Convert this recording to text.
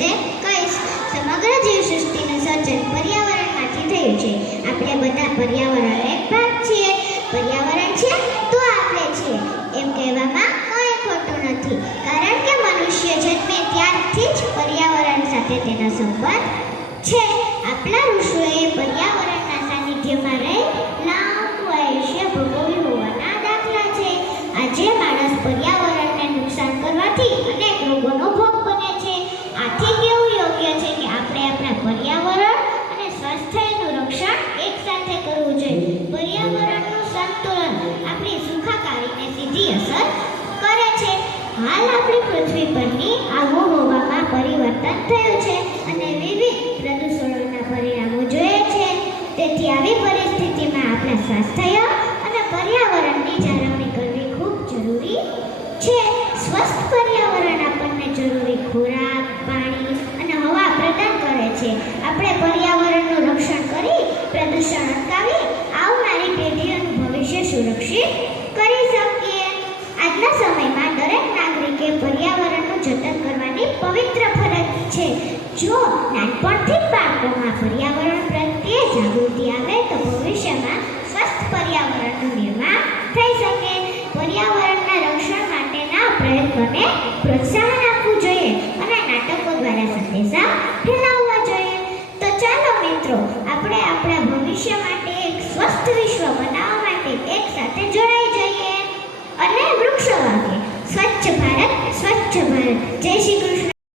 વિશે કહીશ. સમગ્ર જીવસૃષ્ટિનું સર્જન પર્યાવરણમાંથી થયું છે. આપણે બધા પર્યાવરણનો એક ભાગ છીએ. પર્યાવરણ છે તો આપણે છીએ એમ કહેવામાં કોઈ ખોટું નથી, કારણ કે મનુષ્ય જન્મે ત્યારથી જ પર્યાવરણ સાથે તેનો સંબંધ છે. આપણા ઋષિઓએ પર્યાવરણના સાનિધ્યમાં રહી લાંબુ આયુષ્ય ભોગવ્યું હોવાના દાખલા છે. આજે માણસ પર્યાવરણને નુકસાન કરવાથી અનેક રોગોનો ભોગ બને છે. આથી કેવું યોગ્ય છે કે આપણે આપણા પર્યાવરણ અને સ્વાસ્થ્યનું રક્ષણ એકસાથે કરવું જોઈએ. પર્યાવરણનું સંતુલન આપણી સુખાકારીને સીધી અસર કરે છે. હાલ આપણી પૃથ્વી પરની આબોહવામાં પરિવર્તન થયું છે અને વિવિધ પ્રદૂષણોના પરિણામો જોઈએ છે. તેથી આવી પરિસ્થિતિમાં આપણા સ્વાસ્થ્ય અને પર્યાવરણની જાળવણી કરવી ખૂબ જરૂરી છે. સ્વસ્થ પર્યાવરણ આપણને જરૂરી ખોરાક, પાણી અને હવા પ્રદાન કરે છે. આપણે પર્યાવરણનું રક્ષણ કરી પ્રદૂષણ અટકાવી આવનારી પેઢીઓનું ભવિષ્ય સુરક્ષિત કરી શકીએ. આજના સમયમાં દરેક નાગરિકે પર્યાવરણનું જતન કરવાની પવિત્ર ફરજ છે. જો નાનપણથી બાળકોમાં પર્યાવરણ પ્રત્યે જાગૃતિ આવે તો ભવિષ્યમાં સ્વસ્થ પર્યાવરણનું નિર્માણ થઈ શકે. પર્યાવરણના રક્ષણ માટેના પ્રયત્નોને પ્રોત્સાહન આપવું જોઈએ અને નાટકો દ્વારા સંદેશા ફેલાવવા જોઈએ. તો ચાલો મિત્રો, આપણે આપણા ભવિષ્ય માટે એક સ્વસ્થ વિશ્વ બનાવવા માટે એક સાથે જોડાઈ જઈએ અને વૃક્ષો વાવીએ. સ્વચ્છ ભારત, સ્વચ્છ ભારત. જય શ્રી કૃષ્ણ.